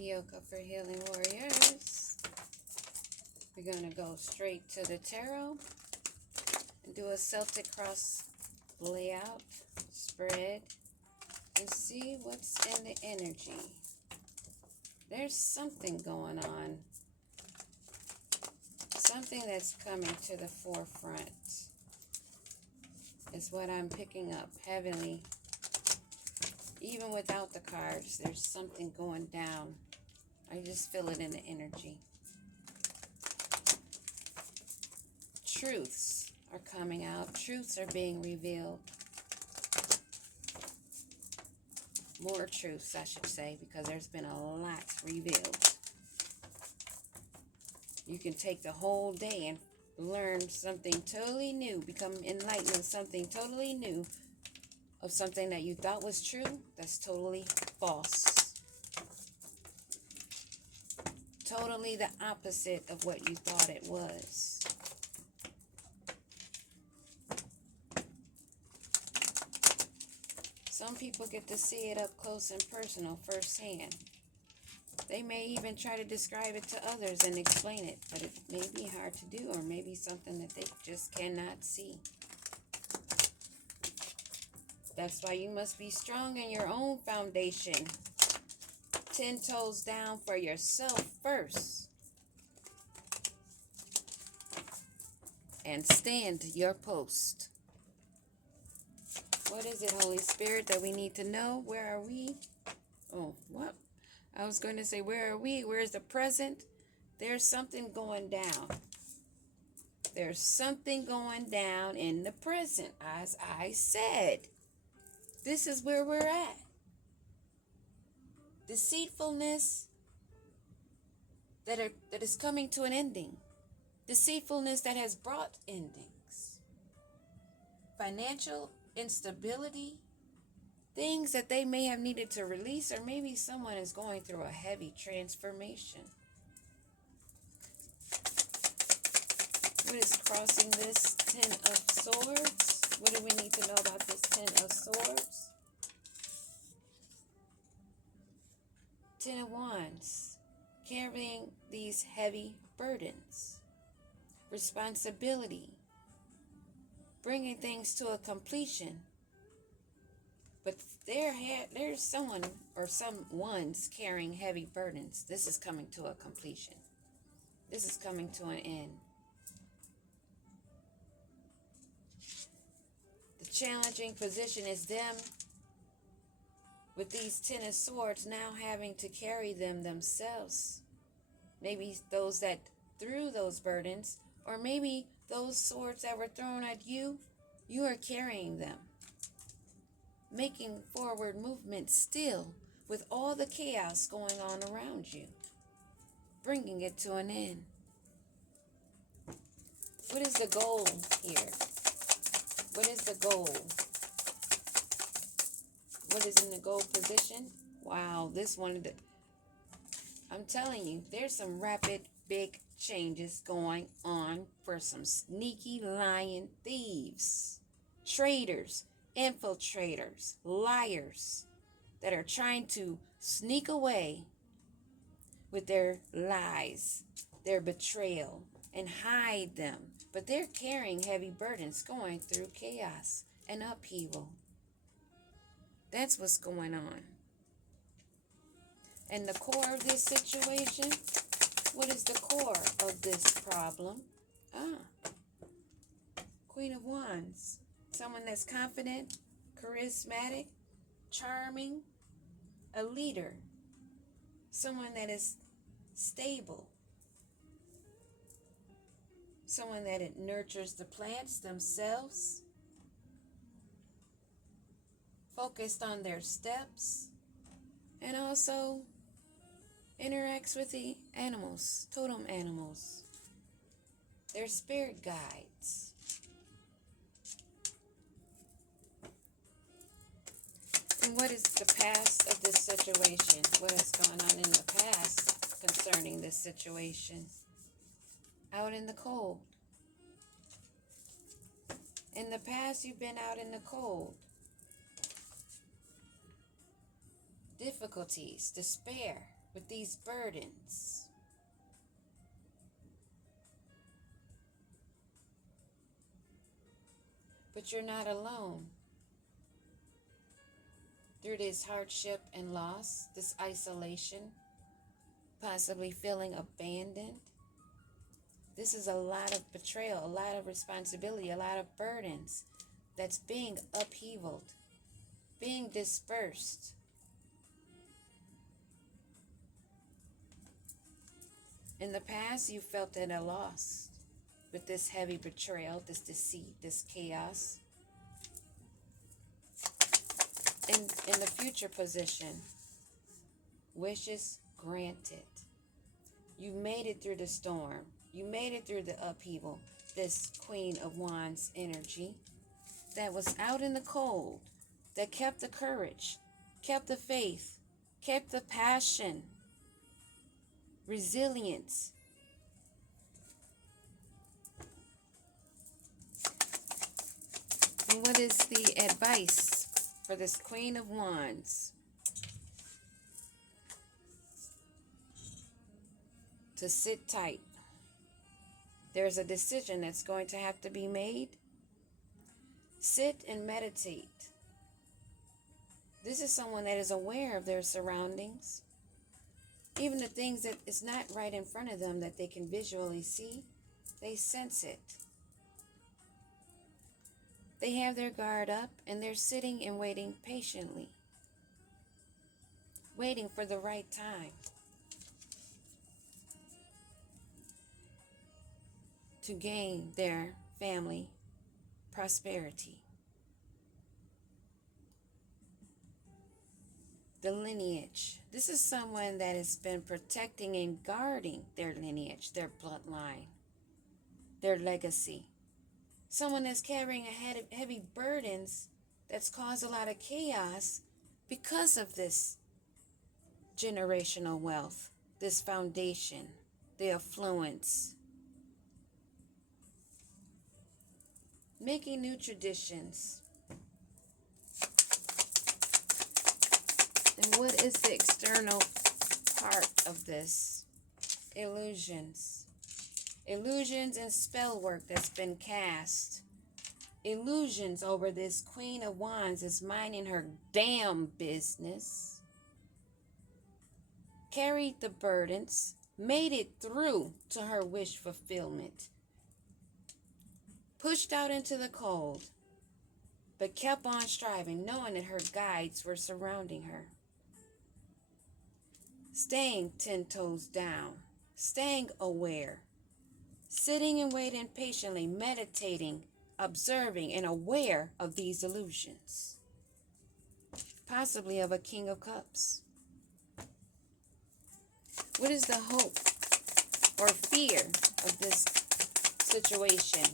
Yoga for Healing Warriors. We're going to go straight to the tarot and do a Celtic cross layout, spread, and see what's in the energy. There's something going on. Something that's coming to the forefront is what I'm picking up heavily. Even without the cards, there's something going down. I just feel it in the energy. Truths are coming out. Truths are being revealed. More truths, I should say, because there's been a lot revealed. You can take the whole day and learn something totally new, become enlightened with something totally new, of something that you thought was true, that's totally false. Totally the opposite of what you thought it was. Some people get to see it up close and personal, firsthand. They may even try to describe it to others and explain it, but it may be hard to do, or maybe something that they just cannot see. That's why you must be strong in your own foundation. 10 toes down for yourself first. And stand your post. What is it, Holy Spirit, that we need to know? Where are we? Oh, what? I was going to say, where are we? Where's the present? There's something going down. There's something going down in the present, as I said. This is where we're at. Deceitfulness that is coming to an ending. Deceitfulness that has brought endings. Financial instability. Things that they may have needed to release, or maybe someone is going through a heavy transformation. What is crossing this 10 of Swords? What do we need to know about this 10 of Swords? 10 of Wands. Carrying these heavy burdens. Responsibility. Bringing things to a completion. But there's someone or someone's carrying heavy burdens. This is coming to a completion. This is coming to an end. The challenging position is them with these 10 of Swords now having to carry them themselves. Maybe those that threw those burdens, or maybe those swords that were thrown at you, you are carrying them. Making forward movement still with all the chaos going on around you. Bringing it to an end. What is the goal here? What is the goal? What is in the goal position? Wow, this one, I'm telling you, there's some rapid, big changes going on for some sneaky, lying thieves, traitors, infiltrators, liars that are trying to sneak away with their lies, their betrayal, and hide them. But they're carrying heavy burdens, going through chaos and upheaval. That's what's going on. And the core of this situation, what is the core of this problem? Queen of Wands. Someone that's confident, charismatic, charming, a leader. Someone that is stable. Someone that it nurtures the plants themselves. Focused on their steps. And also interacts with the animals, totem animals. Their spirit guides. And what is the past of this situation? What has gone on in the past concerning this situation? Out in the cold. In the past, you've been out in the cold. Difficulties, despair, with these burdens. But you're not alone. Through this hardship and loss, this isolation, possibly feeling abandoned, this is a lot of betrayal, a lot of responsibility, a lot of burdens that's being upheavaled, being dispersed. In the past, you felt at a loss with this heavy betrayal, this deceit, this chaos. In the future position, wishes granted. You made it through the storm. You made it through the upheaval. This Queen of Wands energy that was out in the cold, that kept the courage, kept the faith, kept the passion, resilience. And what is the advice for this Queen of Wands? To sit tight. There's a decision that's going to have to be made. Sit and meditate. This is someone that is aware of their surroundings. Even the things that is not right in front of them that they can visually see, they sense it. They have their guard up and they're sitting and waiting patiently. Waiting for the right time to gain their family prosperity. The lineage. This is someone that has been protecting and guarding their lineage, their bloodline, their legacy. Someone that's carrying a heavy burdens that's caused a lot of chaos because of this generational wealth, this foundation, the affluence. Making new traditions. And what is the external part of this? Illusions. Illusions and spell work that's been cast. Illusions over this Queen of Wands is minding her damn business. Carried the burdens, made it through to her wish fulfillment. Pushed out into the cold, but kept on striving, knowing that her guides were surrounding her. Staying 10 toes down, staying aware, sitting and waiting patiently, meditating, observing, and aware of these illusions. Possibly of a King of Cups. What is the hope or fear of this situation?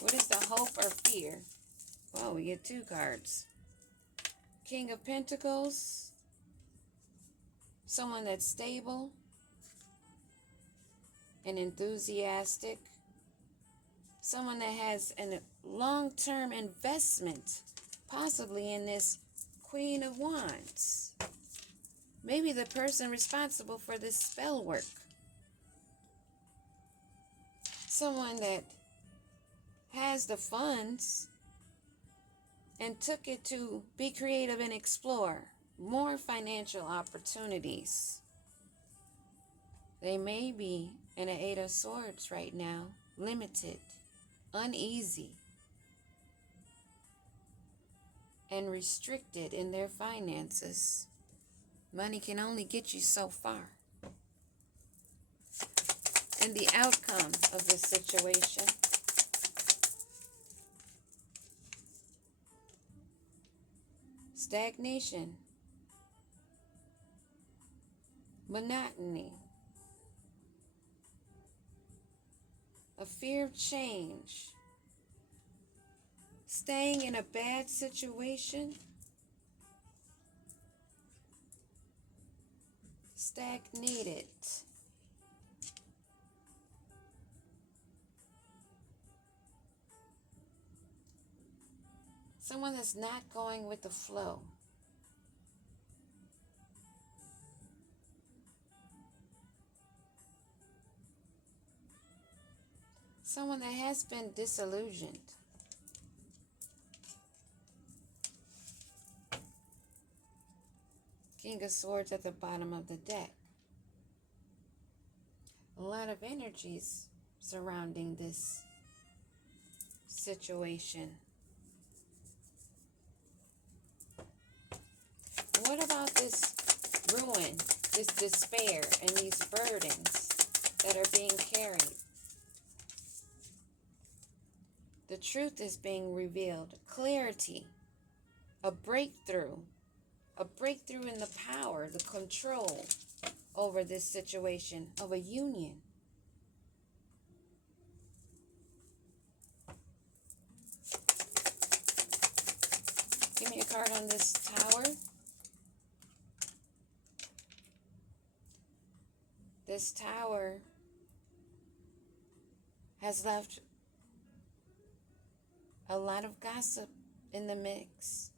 What is the hope or fear? Well, we get 2 cards. King of Pentacles. Someone that's stable and enthusiastic. Someone that has a long-term investment, possibly in this Queen of Wands. Maybe the person responsible for this spell work. Someone that has the funds and took it to be creative and explore more financial opportunities. They may be in an 8 of Swords right now, limited, uneasy, and restricted in their finances. Money can only get you so far. And the outcome of this situation. Stagnation. Monotony. A fear of change. Staying in a bad situation. Stagnated. Someone that's not going with the flow. Someone that has been disillusioned. King of Swords at the bottom of the deck. A lot of energies surrounding this situation. What about this ruin, this despair, and these burdens that are being carried? The truth is being revealed. Clarity, a breakthrough in the power, the control over this situation of a union. Give me a card on this Tower. This Tower has left a lot of gossip in the mix,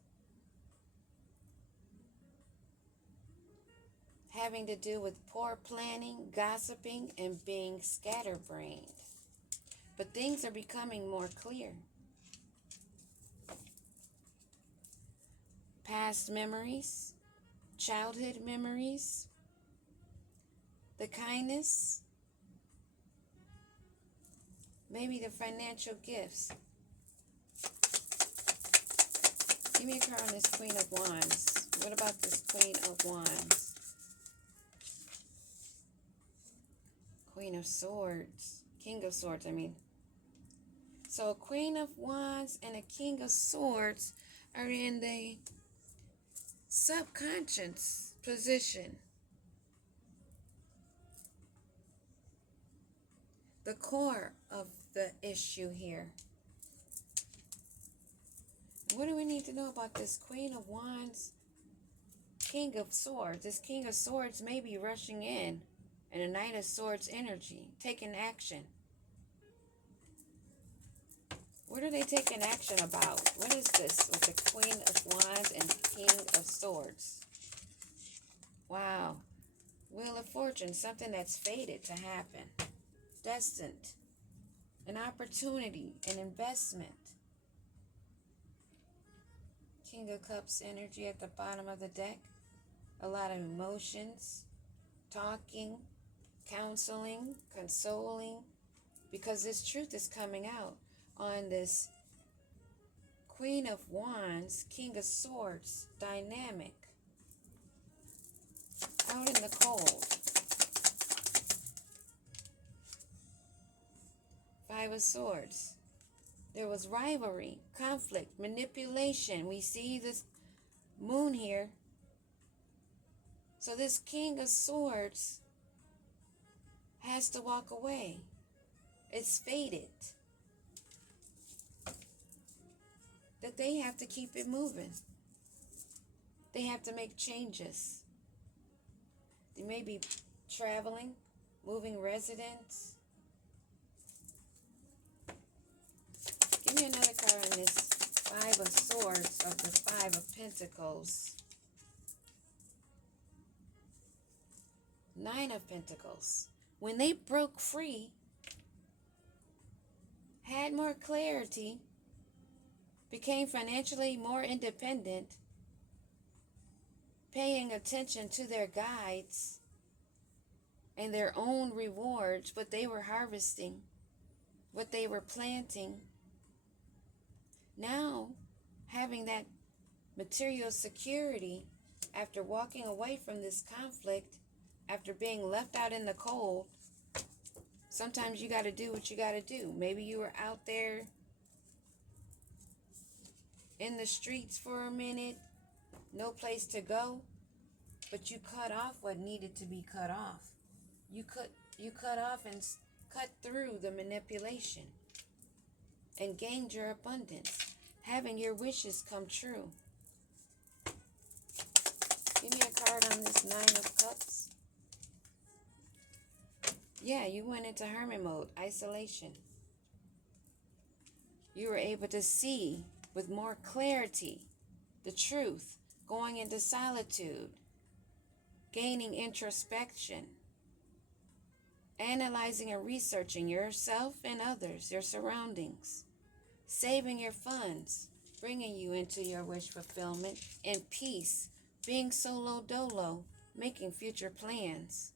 having to do with poor planning, gossiping, and being scatterbrained. But things are becoming more clear. Past memories, childhood memories, the kindness, maybe the financial gifts. Give me a card on this Queen of Wands. What about this Queen of Wands? Queen of Swords. King of Swords, I mean. So a Queen of Wands and a King of Swords are in the subconscious position. The core of the issue here. What do we need to know about this Queen of Wands, King of Swords? This King of Swords may be rushing in, and a Knight of Swords energy, taking action. What are they taking action about? What is this with the Queen of Wands and King of Swords? Wow. Wheel of Fortune, something that's fated to happen. Destined. An opportunity, an investment. King of Cups energy at the bottom of the deck. A lot of emotions, talking, counseling, consoling, because this truth is coming out on this Queen of Wands, King of Swords dynamic. Out in the cold. Five of Swords. There was rivalry, conflict, manipulation. We see this moon here. So this King of Swords has to walk away. It's fated that they have to keep it moving. They have to make changes. They may be traveling, moving residence. Give me another card on this Five of Swords of the Five of Pentacles. Nine of Pentacles. When they broke free, had more clarity, became financially more independent, paying attention to their guides and their own rewards, what they were harvesting, what they were planting. Now, having that material security after walking away from this conflict, after being left out in the cold, sometimes you got to do what you got to do. Maybe you were out there in the streets for a minute, no place to go, but you cut off what needed to be cut off. You cut off and cut through the manipulation and gained your abundance, having your wishes come true. Give me a card on this Nine of Cups. Yeah, you went into hermit mode, isolation. You were able to see with more clarity the truth, going into solitude, gaining introspection. analyzing and researching yourself and others, your surroundings, saving your funds, bringing you into your wish fulfillment and peace, being solo dolo, making future plans,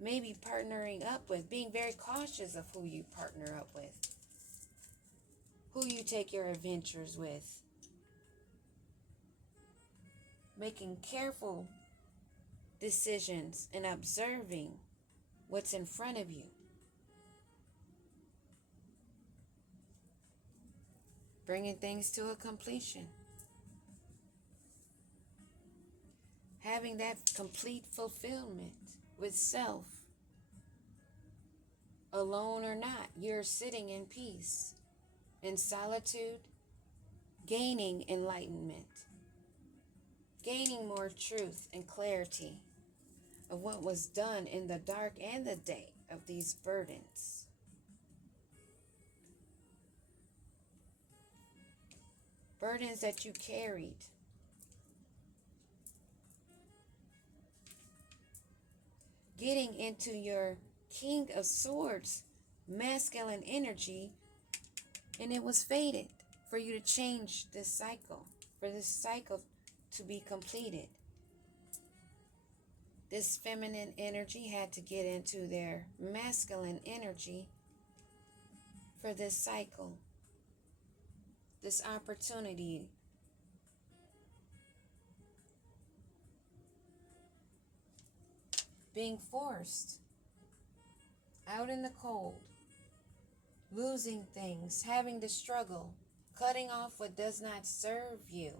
maybe partnering up with, being very cautious of who you partner up with, who you take your adventures with, making careful decisions and observing what's in front of you. Bringing things to a completion. Having that complete fulfillment with self. Alone or not, you're sitting in peace, in solitude, gaining enlightenment, gaining more truth and clarity of what was done in the dark and the day of these burdens. Burdens that you carried. Getting into your King of Swords, masculine energy, and it was fated for you to change this cycle, for this cycle to be completed. This feminine energy had to get into their masculine energy for this cycle, this opportunity. Being forced out in the cold, losing things, having to struggle, cutting off what does not serve you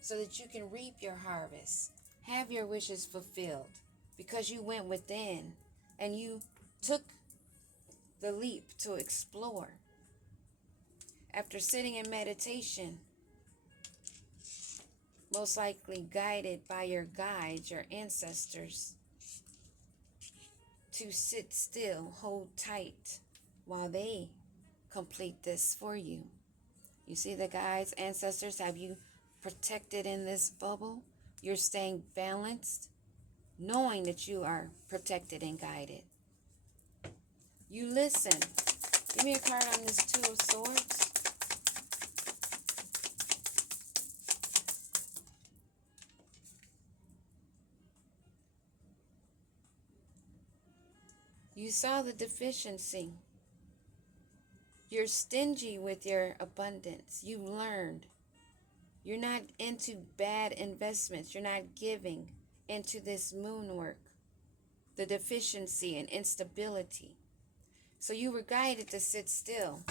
so that you can reap your harvest, have your wishes fulfilled because you went within and you took the leap to explore. After sitting in meditation, most likely guided by your guides, your ancestors, to sit still, hold tight while they complete this for you. You see the guides, ancestors have you protected in this bubble. You're staying balanced, knowing that you are protected and guided. You listen. Give me a card on this Two of Swords. You saw the deficiency. You're stingy with your abundance. You've learned. You're not into bad investments. You're not giving into this moon work, the deficiency and instability. So you were guided to sit still.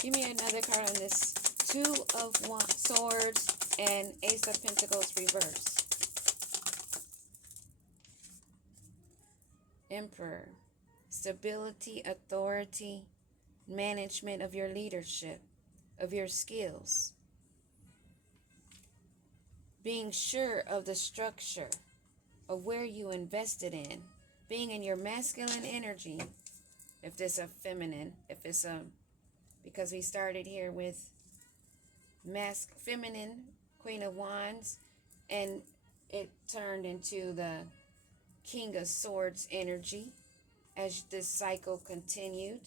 Give me another card on this Two of Swords and Ace of Pentacles reverse. Emperor, stability, authority, management of your leadership, of your skills. Being sure of the structure of where you invested in. Being in your masculine energy, if this a feminine, if it's a, because we started here with feminine, Queen of Wands, and it turned into the King of Swords energy as this cycle continued.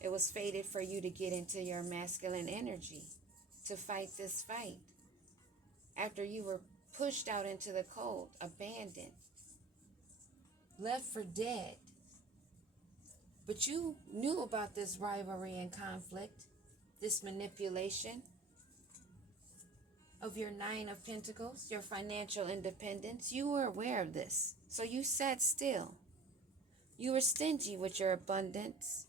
It was fated for you to get into your masculine energy, to fight this fight. After you were pushed out into the cold, abandoned, left for dead. But you knew about this rivalry and conflict, this manipulation of your Nine of Pentacles, your financial independence. You were aware of this. So you sat still. You were stingy with your abundance.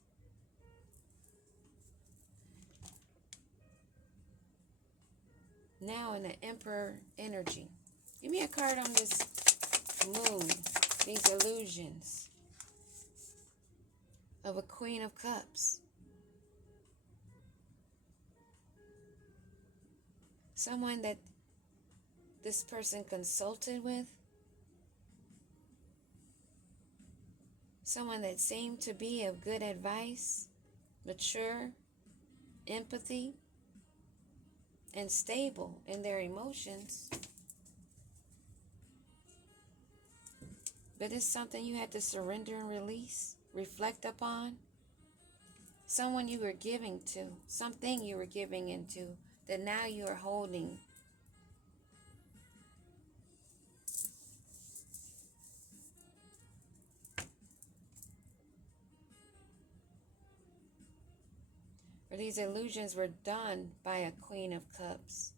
Now in the Emperor energy. Give me a card on this moon, these illusions of a Queen of Cups. Someone that this person consulted with. Someone that seemed to be of good advice, mature, empathy, and stable in their emotions. But it's something you had to surrender and release, reflect upon. Someone you were giving to, something you were giving into that now you are holding. Or these illusions were done by a Queen of Cups.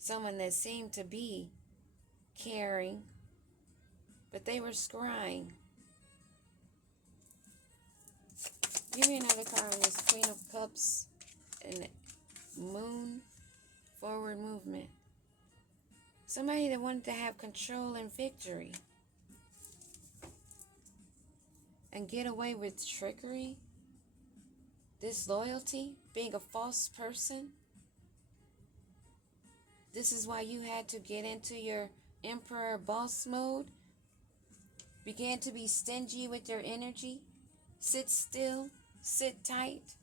Someone that seemed to be caring, but they were scrying. Give me another card on this Queen of Cups and Moon forward movement. Somebody that wanted to have control and victory and get away with trickery, disloyalty, being a false person. This is why you had to get into your emperor boss mode, began to be stingy with your energy, sit still, sit tight,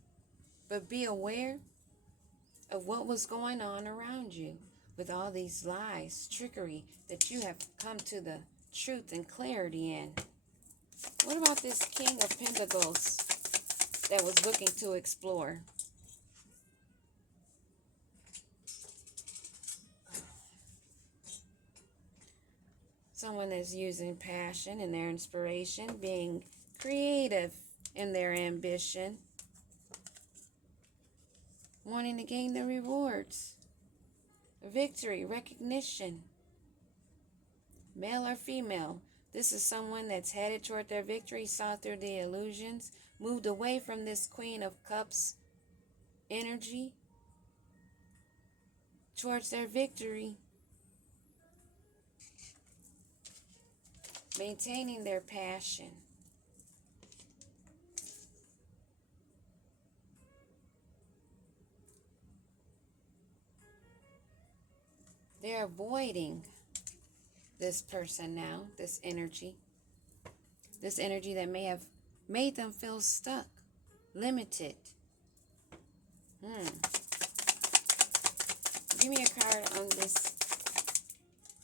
but be aware of what was going on around you with all these lies, trickery that you have come to the truth and clarity in. What about this King of Pentacles that was looking to explore? Someone that's using passion and their inspiration, being creative in their ambition, wanting to gain the rewards, victory, recognition. Male or female, this is someone that's headed toward their victory, saw through the illusions, moved away from this Queen of Cups energy towards their victory, maintaining their passion. They're avoiding this person now, this energy that may have made them feel stuck, limited. Give me a card on this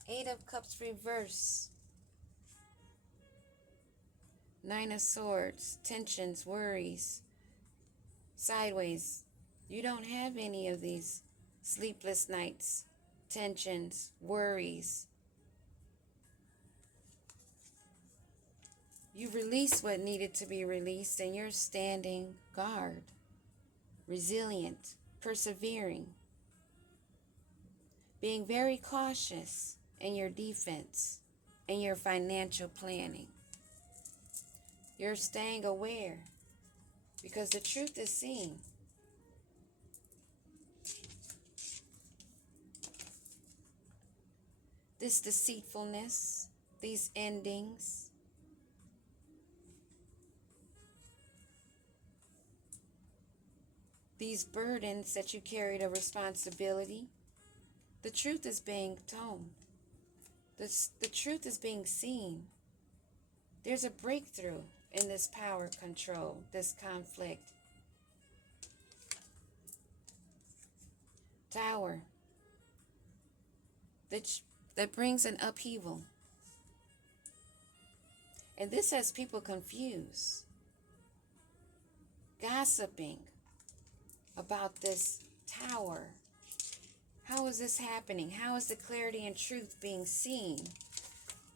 Eight of Cups reverse. Nine of Swords, tensions, worries, sideways. You don't have any of these sleepless nights, tensions, worries. You released what needed to be released and you're standing guard, resilient, persevering, being very cautious in your defense and your financial planning. You're staying aware because the truth is seen. This deceitfulness, these endings, these burdens that you carried of responsibility, the truth is being told. The truth is being seen. There's a breakthrough in this power control, this conflict. Tower that brings an upheaval. And this has people confused, gossiping about this tower. How is this happening? How is the clarity and truth being seen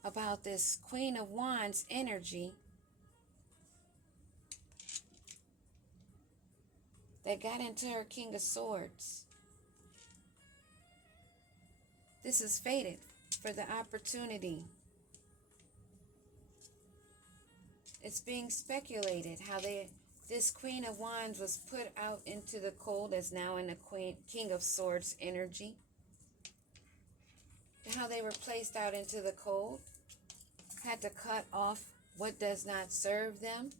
about this Queen of Wands energy that got into her King of Swords? This is fated for the opportunity. It's being speculated how this Queen of Wands was put out into the cold as now in the King of Swords energy. How they were placed out into the cold, had to cut off what does not serve them,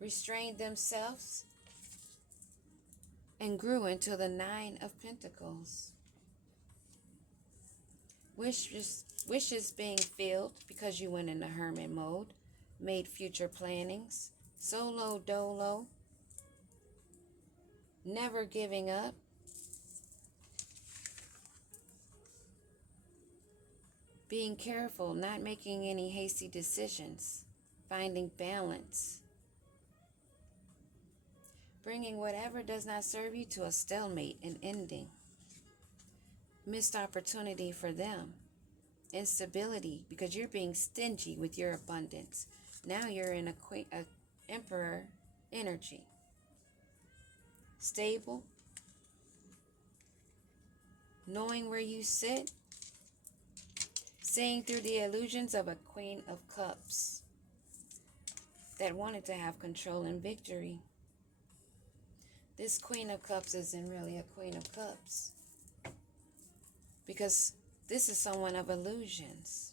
restrained themselves, and grew into the Nine of Pentacles. Wishes being filled because you went into hermit mode, made future plannings, solo dolo, never giving up, being careful, not making any hasty decisions, finding balance, bringing whatever does not serve you to a stalemate and ending, missed opportunity for them, instability because you're being stingy with your abundance. Now you're in a emperor energy, stable, knowing where you sit, seeing through the illusions of a Queen of Cups that wanted to have control and victory. This Queen of Cups isn't really a Queen of Cups because this is someone of illusions,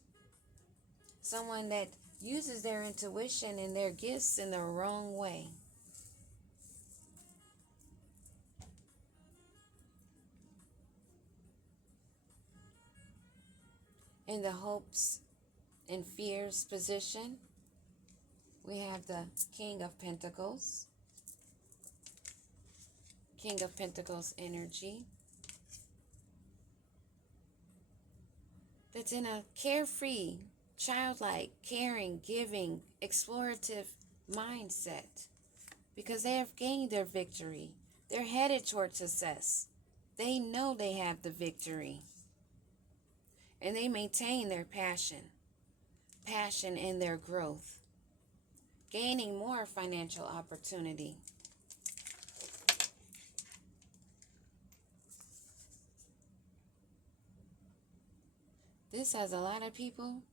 someone that uses their intuition and their gifts in the wrong way. In the hopes and fears position, we have the King of Pentacles. King of Pentacles energy. That's in a carefree, childlike, caring, giving, explorative mindset. Because they have gained their victory. They're headed toward success. They know they have the victory. And they maintain their passion in their growth, gaining more financial opportunity. This has a lot of people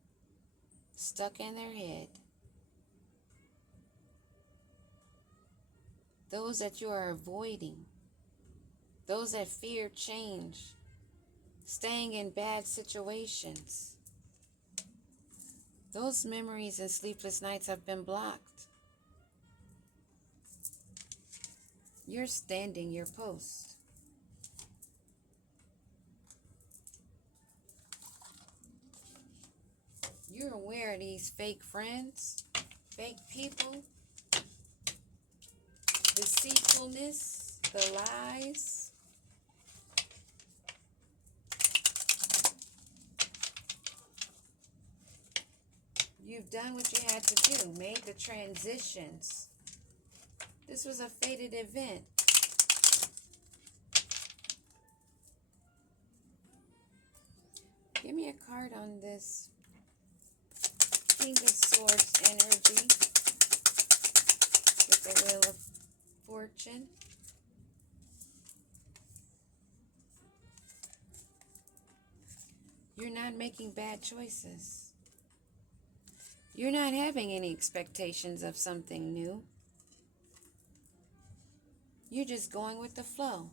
stuck in their head. Those that you are avoiding, those that fear change, staying in bad situations. Those memories and sleepless nights have been blocked. You're standing your post. You're aware of these fake friends, fake people, deceitfulness, the lies. You've done what you had to do, made the transitions. This was a fated event. Give me a card on this King of Swords energy with the Wheel of Fortune. You're not making bad choices. You're not having any expectations of something new. You're just going with the flow.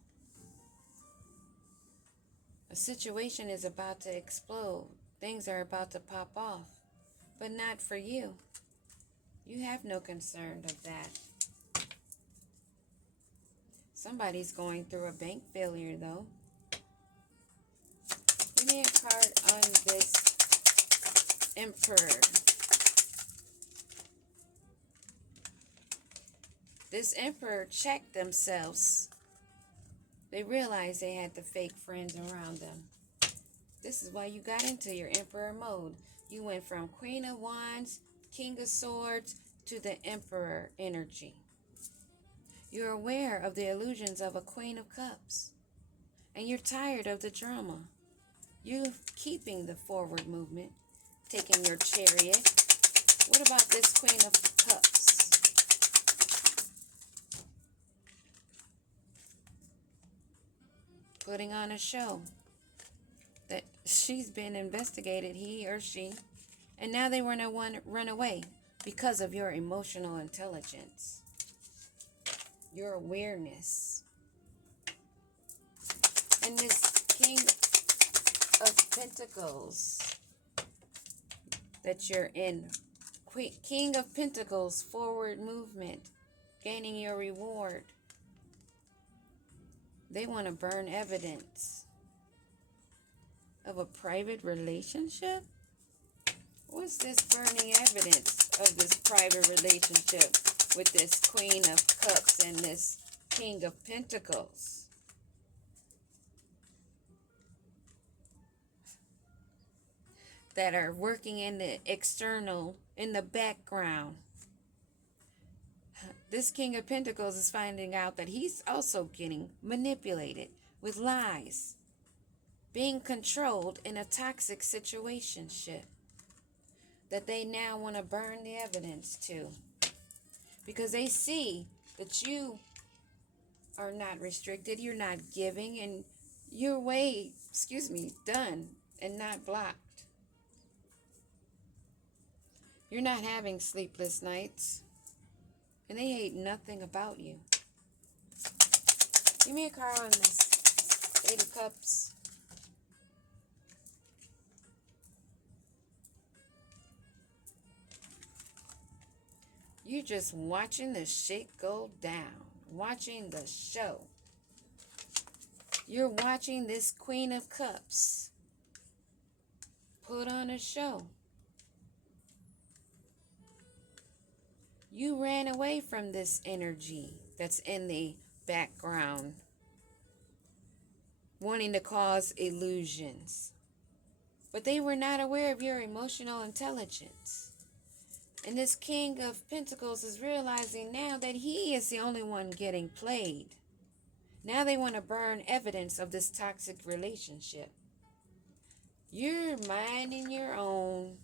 A situation is about to explode. Things are about to pop off. But not for you. You have no concern of that. Somebody's going through a bank failure, though. Give me a card on this Emperor. This Emperor checked themselves. They realized they had the fake friends around them. This is why you got into your Emperor mode. You went from Queen of Wands, King of Swords, to the Emperor energy. You're aware of the illusions of a Queen of Cups. And you're tired of the drama. You're keeping the forward movement, taking your chariot. What about this Queen of Cups? Putting on a show. That she's been investigated, he or she, and now they want to run away because of your emotional intelligence, your awareness. And this King of Pentacles that you're in, King of Pentacles, forward movement, gaining your reward. They want to burn evidence of a private relationship? What's this burning evidence of this private relationship with this Queen of Cups and this King of Pentacles? that are working in the external, in the background. This King of Pentacles is finding out that he's also getting manipulated with lies, being controlled in a toxic situationship that they now want to burn the evidence to, because they see that you are not restricted, you're not giving, and you're done and not blocked. You're not having sleepless nights, and they hate nothing about you. Give me a card on this. Eight of Cups. You're just watching the shit go down. Watching the show. You're watching this Queen of Cups put on a show. You ran away from this energy that's in the background, wanting to cause illusions. But they were not aware of your emotional intelligence. And this King of Pentacles is realizing now that he is the only one getting played. Now they want to burn evidence of this toxic relationship. You're minding your own.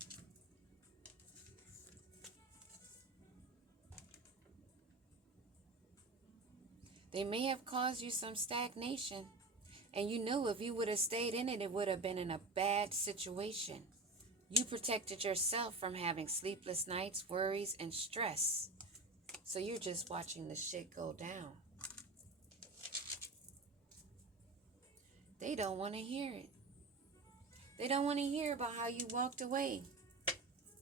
They may have caused you some stagnation. And you knew if you would have stayed in it, it would have been in a bad situation. You protected yourself from having sleepless nights, worries, and stress. So you're just watching the shit go down. They don't want to hear it. They don't want to hear about how you walked away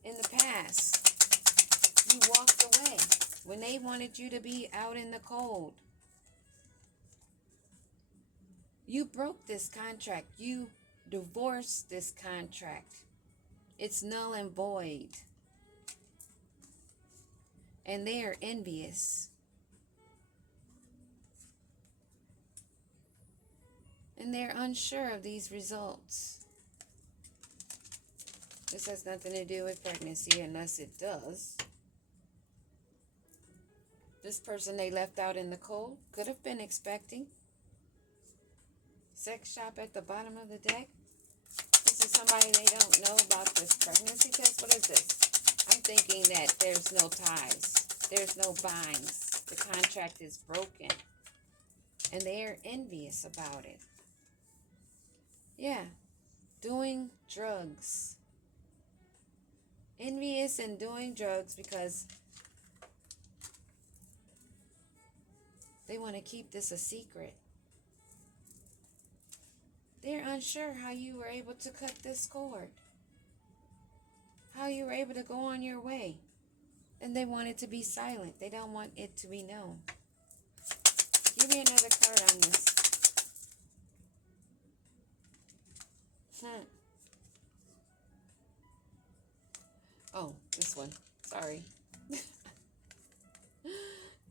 in the past. You walked away when they wanted you to be out in the cold. You broke this contract. You divorced this contract. It's null and void. And they are envious. And they're unsure of these results. This has nothing to do with pregnancy unless it does. This person they left out in the cold could have been expecting. Sex shop at the bottom of the deck. This is somebody they don't know about this pregnancy test. What is this? I'm thinking that there's no ties. There's no binds. The contract is broken. And they are envious about it. Yeah. Doing drugs. Envious and doing drugs because they want to keep this a secret. They're unsure how you were able to cut this cord. How you were able to go on your way. And they want it to be silent. They don't want it to be known. Give me another card on this. Oh, this one. Sorry.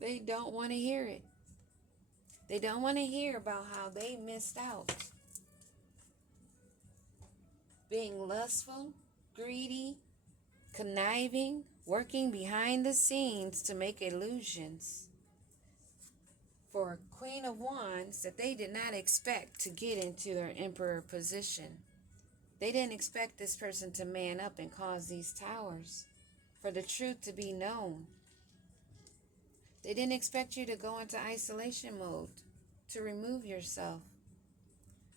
They don't want to hear it. They don't want to hear about how they missed out. Being lustful, greedy, conniving, working behind the scenes to make illusions for a Queen of Wands that they did not expect to get into their Emperor position. They didn't expect this person to man up and cause these towers for the truth to be known. They didn't expect you to go into isolation mode, to remove yourself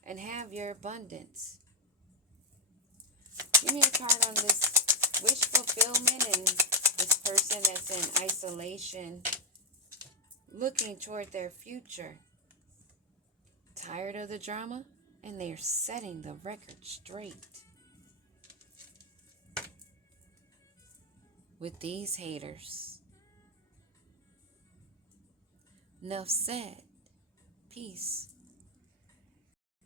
and have your abundance. Give me a card on this wish fulfillment and this person that's in isolation, looking toward their future. Tired of the drama, and they're setting the record straight. With these haters. Enough said. Peace.